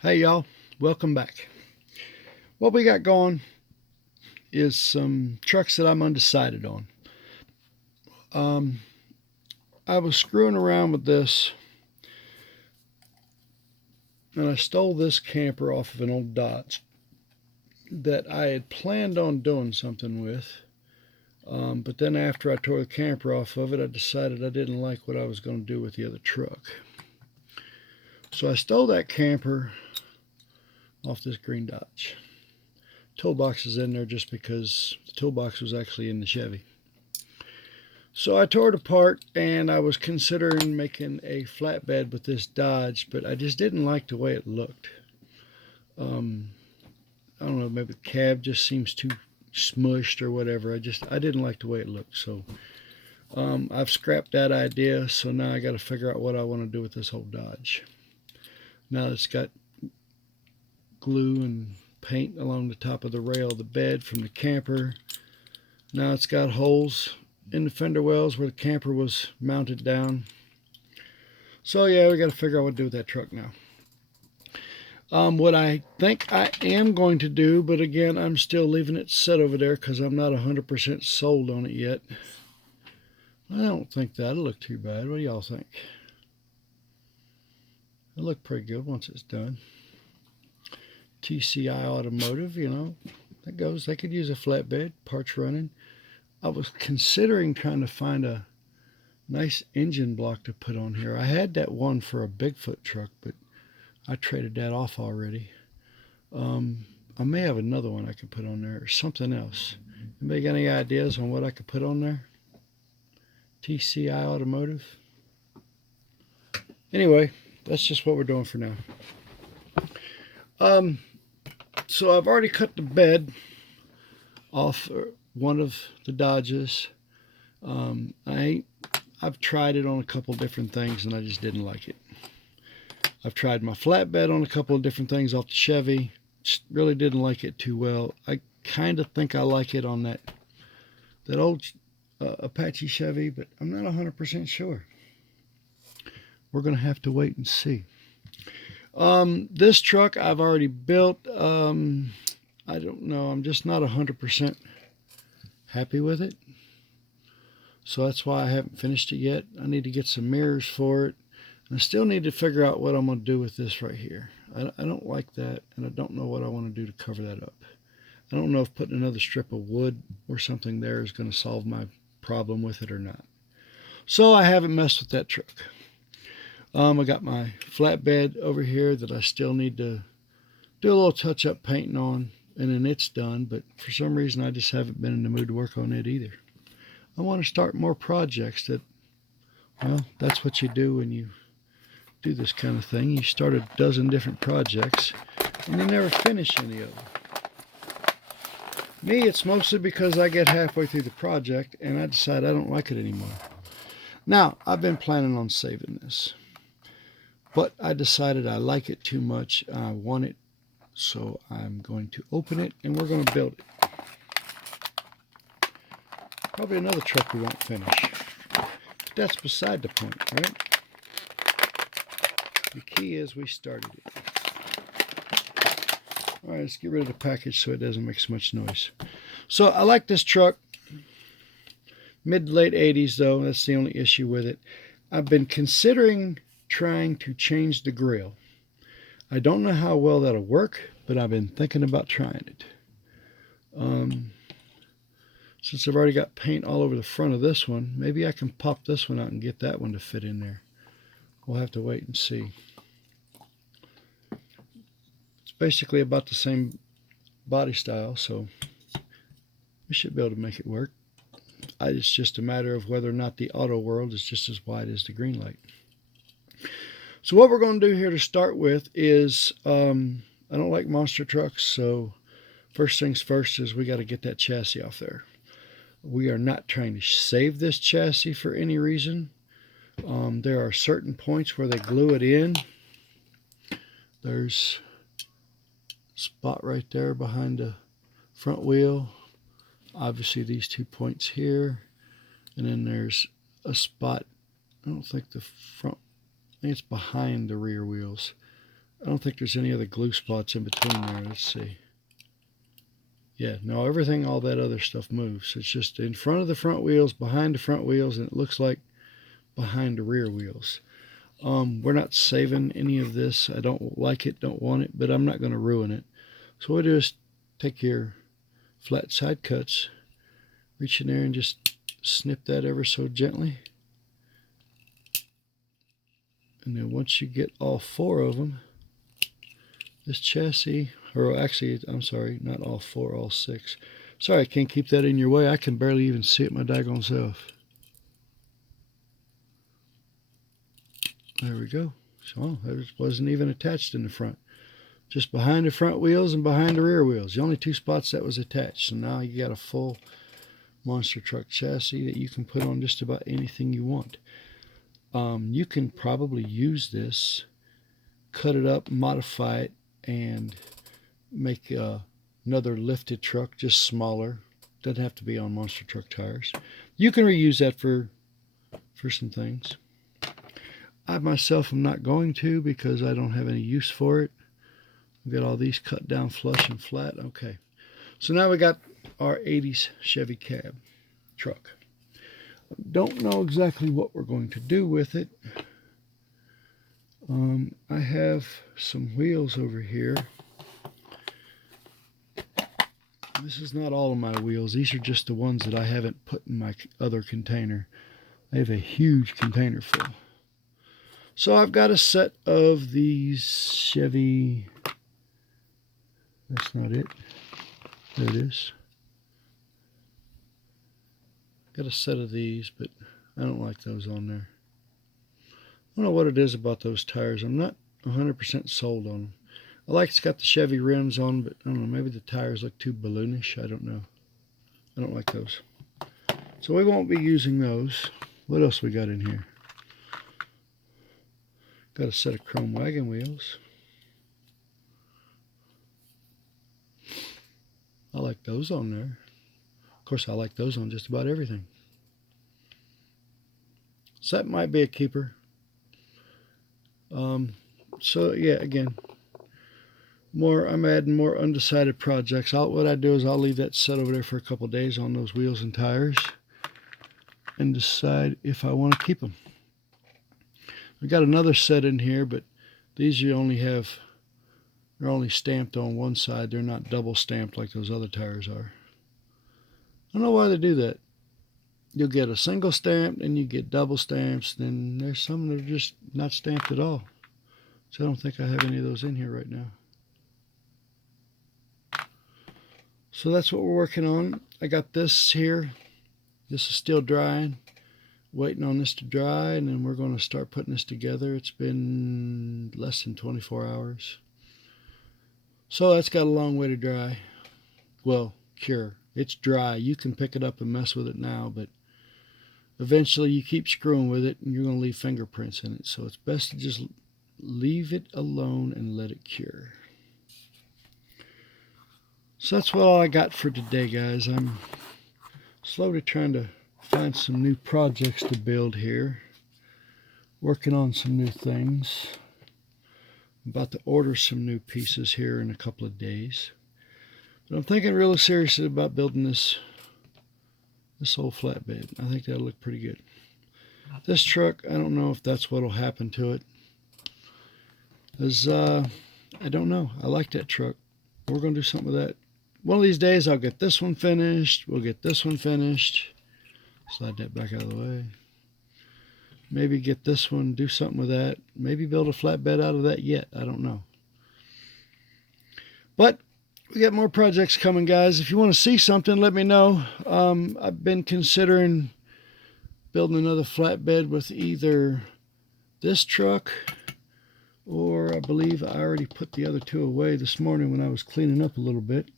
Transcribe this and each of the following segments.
Hey y'all, welcome back. What we got going is some trucks that I'm undecided on. Um, I was screwing around with this and I stole this camper off of an old Dodge that I had planned on doing something with. But then after I tore the camper off of it, I decided I didn't like what I was going to do with the other truck. So I stole that camper off this green Dodge. Toolbox is in there just because the toolbox was actually in the Chevy. So I tore it apart and I was considering making a flatbed with this Dodge, but I just didn't like the way it looked. Um, I don't know, maybe the cab just seems too smushed or whatever. I didn't like the way it looked. So I've scrapped that idea. So now I got to figure out what I want to do with this whole Dodge. Now it's got glue and paint along the top of the rail of the bed from the camper. Now it's got holes in the fender wells where the camper was mounted down. So yeah, we got to figure out what to do with that truck now. What I think I am going to do, but again, I'm still leaving it set over there because I'm not 100% sold on it yet. I don't think that'll look too bad. What do y'all think? It'll look pretty good once it's done. TCI Automotive, that goes. They could use a flatbed, parts running. I was considering trying to find a nice engine block to put on here. I had that one for a Bigfoot truck, but I traded that off already. I may have another one I could put on there or something else. Anybody got any ideas on what I could put on there? TCI Automotive. Anyway, that's just what we're doing for now. So I've already cut the bed off one of the Dodges. I've tried it on a couple different things and I just didn't like it. I've tried my flatbed on a couple of different things off the Chevy. Just really didn't like it too well. I kind of think I like it on that old Apache Chevy, but I'm not 100% sure. We're going to have to wait and see. This truck I've already built. I don't know. I'm just not 100% happy with it. So that's why I haven't finished it yet. I need to get some mirrors for it. I still need to figure out what I'm going to do with this right here. I don't like that, and I don't know what I want to do to cover that up. I don't know if putting another strip of wood or something there is going to solve my problem with it or not. So I haven't messed with that truck. I got my flatbed over here that I still need to do a little touch-up painting on, and then it's done, but for some reason I just haven't been in the mood to work on it either. I want to start more projects that's what you do when you do this kind of thing. You start a dozen different projects and you never finish any of them. Me, it's mostly because I get halfway through the project and I decide I don't like it anymore. Now, I've been planning on saving this, but I decided I like it too much. I want it, so I'm going to open it and we're going to build it. Probably another truck we won't finish. But that's beside the point, right? The key is we started it. All right, let's get rid of the package so it doesn't make so much noise. So I like this truck. Mid to late 80s though, that's the only issue with it. I've been considering trying to change the grill. I don't know how well that'll work, but I've been thinking about trying it. Since I've already got paint all over the front of this one, maybe I can pop this one out and get that one to fit in there. We'll have to wait and see. It's basically about the same body style, so we should be able to make it work. It's just a matter of whether or not the auto world is just as wide as the green light. So what we're going to do here to start with is, I don't like monster trucks, so first things first is we got to get that chassis off there. We are not trying to save this chassis for any reason. There are certain points where they glue it in. There's a spot right there behind the front wheel. Obviously these 2 points here. And then there's a spot, I don't think the front, I think it's behind the rear wheels. I don't think there's any other glue spots in between there. Let's see. Yeah, no, everything, all that other stuff moves. It's just in front of the front wheels, behind the front wheels, and it looks like behind the rear wheels. We're not saving any of this. I don't like it, don't want it, but I'm not going to ruin it. So what I do is take your flat side cuts, reach in there and just snip that ever so gently. And then once you get all 4 of them, this chassis, or actually, I'm sorry, not all 4, all 6. Sorry, I can't keep that in your way. I can barely even see it my daggone self. There we go. So that wasn't even attached in the front. Just behind the front wheels and behind the rear wheels. The only 2 spots that was attached. So now you got a full monster truck chassis that you can put on just about anything you want. You can probably use this, cut it up, modify it, and make another lifted truck, just smaller. Doesn't have to be on monster truck tires. You can reuse that for some things. I myself am not going to because I don't have any use for it. We've got all these cut down flush and flat. Okay, so now we got our 80s Chevy cab truck. Don't know exactly what we're going to do with it. I have some wheels over here. This is not all of my wheels. These are just the ones that I haven't put in my other container. I have a huge container full. So I've got a set of these Chevy. That's not it. There it is. Got a set of these, but I don't like those on there. I don't know what it is about those tires. I'm not 100% sold on them. I like it's got the Chevy rims on, but I don't know, maybe the tires look too balloonish. I don't know. I don't like those. So we won't be using those. What else we got in here? Got a set of chrome wagon wheels. I like those on there. Of course, I like those on just about everything. So that might be a keeper. So yeah, again, I'm adding more undecided projects. What I do is I'll leave that set over there for a couple of days on those wheels and tires and decide if I want to keep them. I've got another set in here, but these they're only stamped on one side. They're not double stamped like those other tires are. I don't know why they do that. You'll get a single stamp and you get double stamps. Then there's some that are just not stamped at all. So I don't think I have any of those in here right now. So that's what we're working on. I got this here. This is still drying. Waiting on this to dry, and then we're going to start putting this together. It's been less than 24 hours. So that's got a long way to dry. Well, cure. It's dry. You can pick it up and mess with it now, but eventually you keep screwing with it and you're going to leave fingerprints in it. So it's best to just leave it alone and let it cure. So that's all I got for today, guys. I'm slowly trying to find some new projects to build here. Working on some new things. I'm about to order some new pieces here in a couple of days. But I'm thinking really seriously about building this old flatbed. I think that'll look pretty good. This truck, I don't know if that's what'll happen to it. I don't know. I like that truck. We're going to do something with that. One of these days I'll get this one finished. We'll get this one finished. Slide that back out of the way. Maybe get this one, do something with that. Maybe build a flatbed out of that yet. I don't know. But we got more projects coming, guys. If you want to see something, let me know. I've been considering building another flatbed with either this truck or I believe I already put the other two away this morning when I was cleaning up a little bit.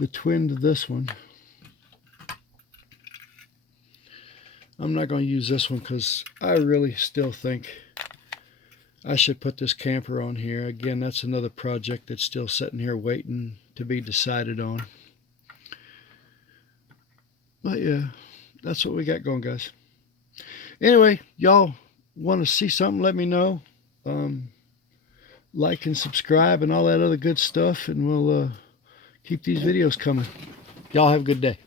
The twin to this one. I'm not going to use this one because I really still think I should put this camper on here. Again, that's another project that's still sitting here waiting to be decided on. But yeah, that's what we got going, guys. Anyway, y'all want to see something, let me know. like and subscribe and all that other good stuff, and we'll keep these videos coming. Y'all have a good day.